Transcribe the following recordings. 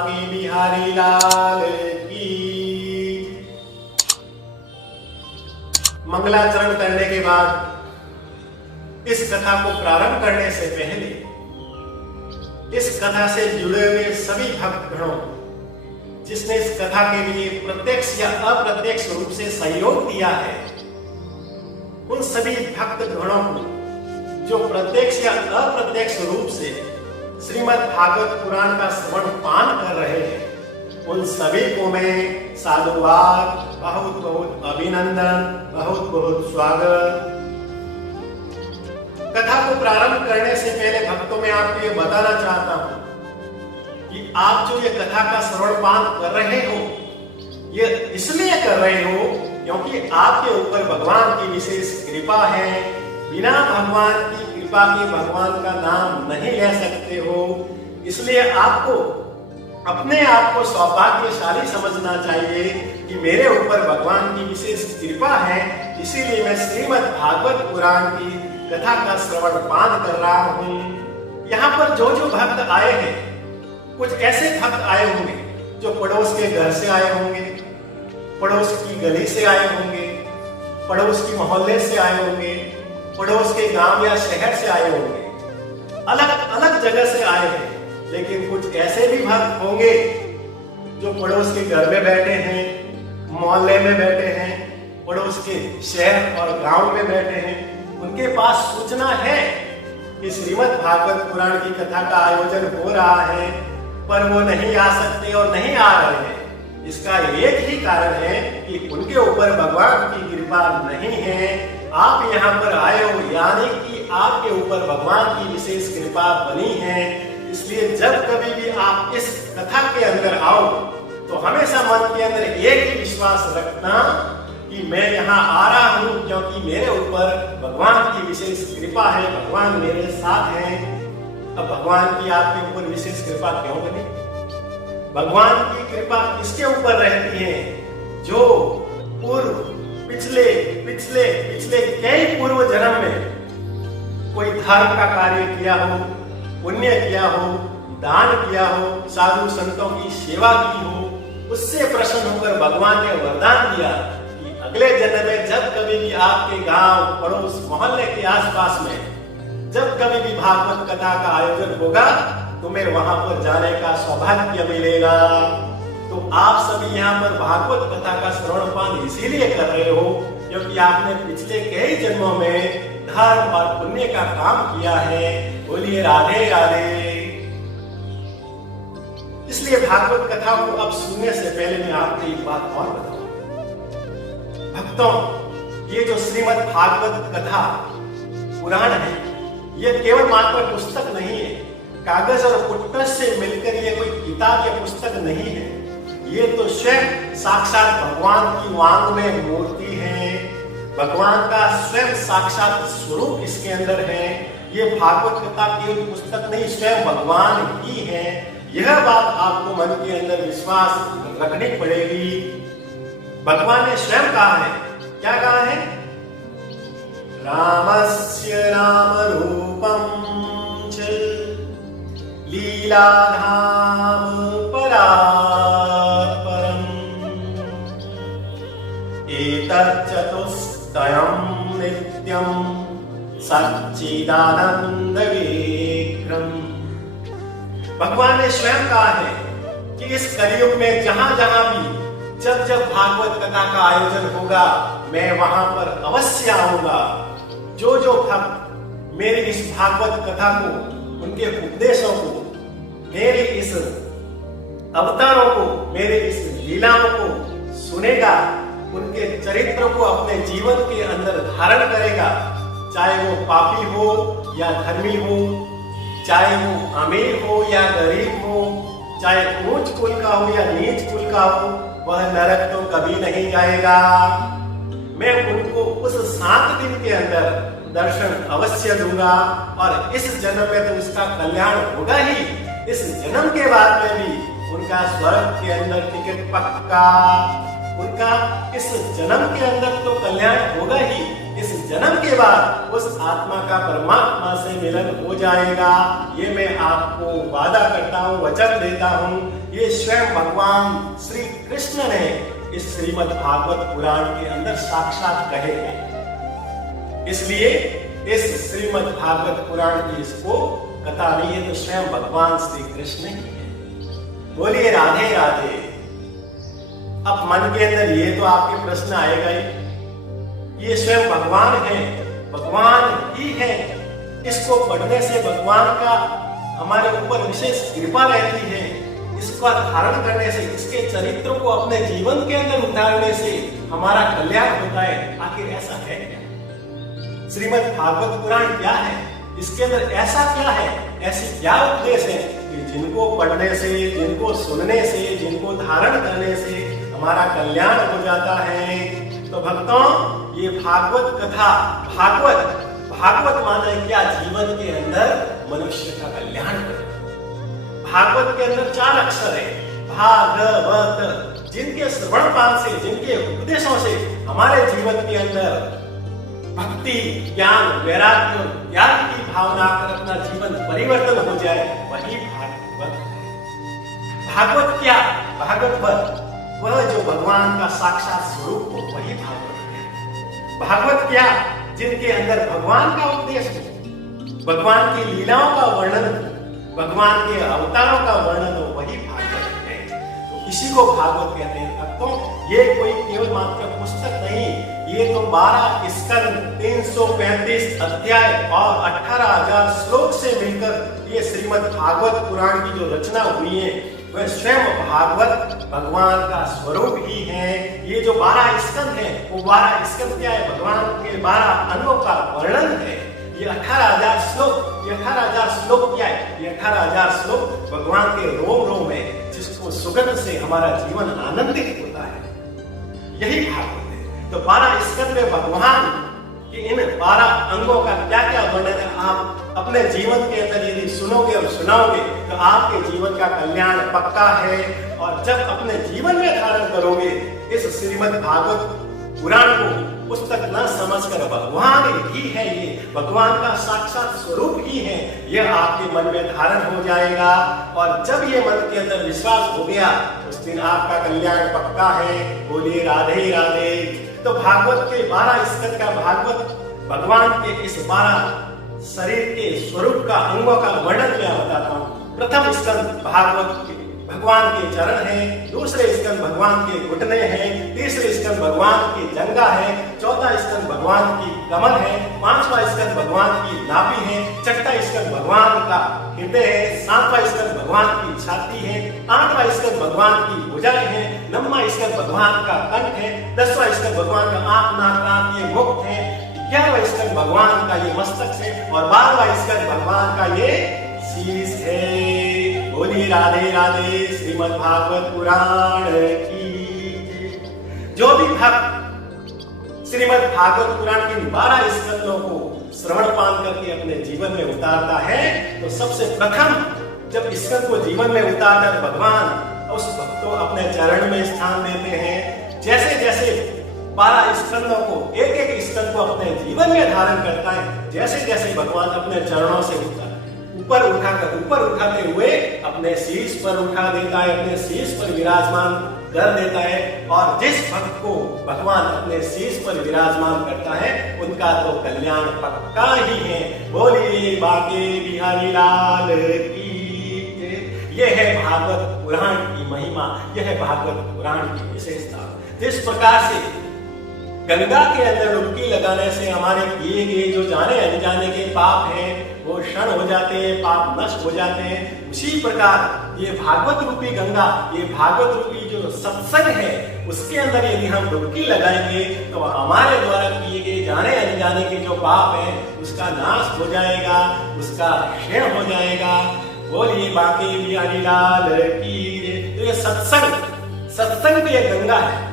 बांके बिहारी लाल की। मंगलाचरण करने के बाद इस कथा को प्रारंभ करने से पहले इस कथा से जुड़े हुए सभी भक्तगणों, जिसने इस कथा के लिए प्रत्यक्ष या अप्रत्यक्ष रूप से सहयोग दिया है, उन सभी भक्तगणों को जो प्रत्यक्ष या अप्रत्यक्ष रूप से श्रीमद् भागवत पुराण का श्रवण पान कर रहे हैं, उन सभी को मैं साधुवाद, बहुत बहुत अभिनंदन, बहुत बहुत स्वागत। कथा को प्रारंभ करने से पहले भक्तों में आपको ये बताना चाहता हूं कि आप जो ये कथा का श्रवण पान कर रहे हो, ये इसलिए कर रहे हो क्योंकि आपके ऊपर भगवान की विशेष कृपा है। बिना भगवान की कृपा के भगवान का नाम नहीं ले सकते हो, इसलिए आपको अपने आप को सौभाग्यशाली समझना चाहिए कि मेरे ऊपर भगवान की विशेष कृपा है, इसीलिए मैं श्रीमद् भागवत पुराण की कथा का श्रवण पान कर रहा हूं। यहाँ पर जो जो भक्त आए हैं, कुछ ऐसे भक्त आए होंगे जो पड़ोस के घर से आए होंगे, पड़ोस की गली से आए होंगे, पड़ोस की मोहल्ले से आए होंगे, पड़ोस के गांव या शहर से आए होंगे, अलग अलग जगह से आए हैं। लेकिन कुछ ऐसे भी भक्त होंगे जो पड़ोस के घर में बैठे हैं, मोहल्ले में बैठे हैं, पड़ोस के शहर और गांव में बैठे हैं। उनके पास सूचना है कि श्रीमद् भागवत पुराण की कथा का आयोजन हो रहा है, पर वो नहीं आ सकते और नहीं आ रहे हैं। इसका एक ही कारण है कि उनके ऊपर भगवान की कृपा नहीं है। आप यहाँ पर आए हो, यानी कि आपके ऊपर भगवान की विशेष कृपा बनी है। इसलिए जब कभी भी आप इस कथा के अंदर आओ तो हमेशा मन के अंदर एक ही विश्वास रखना कि मैं यहाँ आ रहा हूँ क्योंकि मेरे ऊपर भगवान की विशेष कृपा है, भगवान मेरे साथ हैं। अब भगवान की आपके ऊपर विशेष कृपा क्यों बनी? भगवान की कृपा किसके ऊपर रहती है? जो पूर्व पिछले पिछले पिछले कई पूर्व जन्म में कोई धर्म का कार्य किया हो, पुण्य किया हो, दान किया हो, साधु संतों की सेवा की हो, उससे प्रसन्न होकर भगवान ने वरदान दिया कि अगले जन्म में जब कभी भी आपके गांव, पड़ोस, मोहल्ले के आसपास में जब कभी भी भागवत कथा का आयोजन होगा, तुम्हें वहां पर जाने का सौभाग्य मिलेगा। तो आप सभी यहाँ पर भागवत कथा का श्रवण पान इसीलिए कर रहे हो क्योंकि आपने पिछले कई जन्मों में धर्म और पुण्य का काम किया है। बोलिए राधे राधे। इसलिए भागवत कथा को अब सुनने से पहले मैं आपको एक बात और बताऊं। भक्तों, ये जो श्रीमद् भागवत कथा पुराण है, ये केवल मात्र पुस्तक नहीं है, कागज और पुस्तक से मिलकर ये कोई किताब या पुस्तक नहीं है। ये तो स्वयं साक्षात भगवान की वांग में मूर्ति है, भगवान का स्वयं साक्षात स्वरूप इसके अंदर है। ये भागवत कथा केवल पुस्तक नहीं, स्वयं भगवान ही है। यह बात आपको मन के अंदर विश्वास रखनी पड़ेगी। भगवान ने स्वयं कहा है, क्या कहा है? रामस्य राम रूपम च लीलाधाम परात्परम् एतच्चतुष्टयं नित्यं सच्चिदानंद विक्रम। भगवान ने स्वयं कहा है कि इस कलयुग में जहां जहां भी जब जब भागवत कथा का आयोजन होगा, मैं वहां पर अवश्य आऊंगा। जो जो भक्त मेरी इस भागवत कथा को, उनके उपदेशों को, मेरे इस अवतारों को, मेरे इस लीलाओं को सुनेगा, उनके चरित्र को अपने जीवन के अंदर धारण करेगा, चाहे वो पापी हो या धर्मी हो, चाहे वो अमीर हो या गरीब हो, चाहे ऊंच कुल का हो या नीच कुल का हो, वह नरक तो कभी नहीं जाएगा। मैं उनको उस 7 दिन के अंदर दर्शन अवश्य दूंगा और इस जन्म में तो उसका कल्याण होगा ही, इस जन्म के बाद में भी उनका स्वर्ग के अंदर टिकट पक्का। उनका इस जन्म के अंदर तो कल्याण होगा ही, इस जन्म के बाद उस आत्मा का परमात्मा से मिलन हो जाएगा। ये मैं आपको वादा करता हूँ, वचन देता हूँ। ये स्वयं भगवान श्री कृष्ण ने इस श्रीमद् भागवत पुराण के अंदर साक्षात कहे हैं। इसलिए इस श्रीमद् भागवत पुराण की इसको कथा नहीं है, तो स्वयं भगवान श्री कृष्ण ही है। बोलिए राधे राधे। अब मन के अंदर ये तो आपके प्रश्न आएगा ही, ये स्वयं भगवान है, भगवान ही है, इसको पढ़ने से भगवान का हमारे ऊपर विशेष कृपा रहती है, इसका धारण करने से, इसके चरित्रों को अपने जीवन के अंदर उतारने से हमारा कल्याण होता है। आखिर ऐसा है क्या? श्रीमद् भागवत पुराण क्या है? इसके अंदर ऐसा क्या है, ऐसी क्या उपदेश है कि जिनको पढ़ने से, जिनको सुनने से, जिनको धारण करने से हमारा कल्याण हो जाता है। तो भक्तों, ये भागवत कथा, भागवत माने क्या? जीवन के अंदर मनुष्य का कल्याण करे। भागवत के अंदर 4 अक्षर है, भागवत, जिनके श्रवण पान से, जिनके उपदेशों से हमारे जीवन के अंदर भक्ति, ज्ञान, वैराग्य और त्याग की भावना कर अपना जीवन परिवर्तन हो जाए, वही भागवत है। भागवत क्या? भागवत वह जो भगवान का साक्षात स्वरूप हो, वही भागवत है। भागवत क्या? जिनके अंदर भगवान का उपदेश हो, भगवान की लीलाओं का वर्णन हो, भगवान के अवतारों का वर्णन हो, वही भागवत है। तो इसी को भागवत कहते हैं। भक्तों, ये कोई केवल मात्र पुस्तक नहीं, ये तो 12 स्कंद, 335 अध्याय और 18,000 श्लोक से मिलकर ये श्रीमद् भागवत पुराण की जो रचना हुई है, वह स्वयं भागवत भगवान का स्वरूप ही है। ये जो 12 स्कंद है, वो 12 स्कंद क्या है? भगवान के 12 अंगों का वर्णन है। ये 18,000 श्लोक, ये 18,000 श्लोक क्या है? ये 18,000 श्लोक भगवान के रोम रोम में, जिसको सुगंध से हमारा जीवन आनंदित होता है, यही भागवत है। तो 12 स्कंद में भगवान कि इन 12 अंगों का क्या क्या वर्णन है, आप अपने जीवन के अंदर यदि सुनोगे और सुनाओगे तो आपके जीवन का कल्याण पक्का है। और जब अपने जीवन में धारण करोगे इस श्रीमद् भागवत पुराण को, पुस्तक न समझकर भगवान ही है, ये भगवान का साक्षात स्वरूप ही है, यह आपके मन में धारण हो जाएगा। और जब ये मन के अंदर विश्वास हो गया, उस दिन आपका कल्याण पक्का है। बोलिए राधे राधे। तो भागवत के 12 स्कंद का भागवत भगवान के इस 12 शरीर के स्वरूप का, अंगों का वर्णन मैं बताता हूँ। प्रथम स्कंद भागवत के भगवान के चरण हैं, दूसरे स्कंद भगवान के घुटने हैं, तीसरे स्कंद भगवान की जंगा है, चौथा स्कंद भगवान की कमर है, 5वां स्कंद भगवान की नाभि है, छठा स्कंद भगवान का हृदय है, 7वां स्कंद भगवान की छाती है, 8वां स्कंद भगवान की भुजाएं हैं, 9वां स्कंद भगवान का कंठ है, 10वां स्कंद भगवान का आंख, नाक, कान, ये मुख है, 11वां स्कंद भगवान का ये मस्तक है और 12वां स्कंद भगवान का ये शीश है। बोलिए राधे राधे। श्रीमद् भागवत पुराण की। जो भी भक्त श्रीमद् भागवत पुराण के 12 स्कंदों को श्रवण पान करके अपने जीवन में उतारता है, तो सबसे प्रथम जब स्कंद को जीवन में उतारकर भगवान उस भक्त को अपने चरण में स्थान देते हैं। जैसे जैसे 12 स्कंदों को, एक एक स्कंद को अपने जीवन में धारण करता है, जैसे जैसे भगवान अपने चरणों से ऊपर उठाते हुए अपने शीश पर उठा देता है, अपने शीश पर विराजमान कर देता है। और जिस भक्त को भगवान अपने शीश पर विराजमान करता है, उनका तो कल्याण पक्का ही है। बोलिए बाके बिहारी लाल की। यह है भागवत पुराण की महिमा, यह है भागवत पुराण की विशेषता। जिस प्रकार से गंगा के अंदर डुबकी लगाने से हमारे किए गए जो जाने अनजाने के पाप हैं वो क्षण हो जाते हैं, पाप नष्ट हो जाते हैं। उसी प्रकार ये भागवत रूपी गंगा, ये भागवत रूपी जो सत्संग है, उसके अंदर यदि हम डुबकी लगाएंगे तो हमारे द्वारा किए गए जाने अनजाने के जो पाप हैं उसका नाश हो जाएगा, उसका क्षय हो जाएगा। बोलिए बाकी बिहारी लाल की। तो ये सत्संग भी एक गंगा है।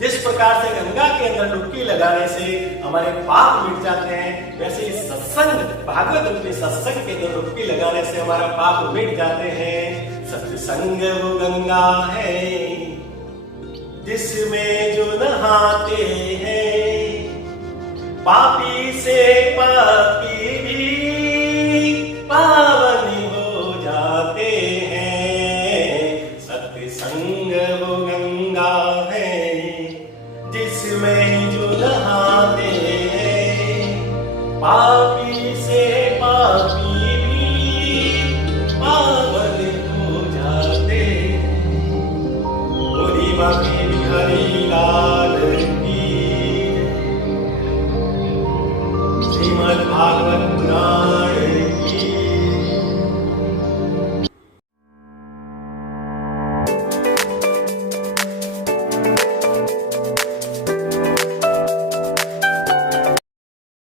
जिस प्रकार से गंगा के अंदर डुबकी लगाने से हमारे पाप मिट जाते हैं, वैसे ही सत्संग, भागवत रूपी सत्संग के अंदर डुबकी लगाने से हमारा पाप मिट जाते हैं। सत्संग वो गंगा है जिसमें जो नहाते हैं, पापी से पापी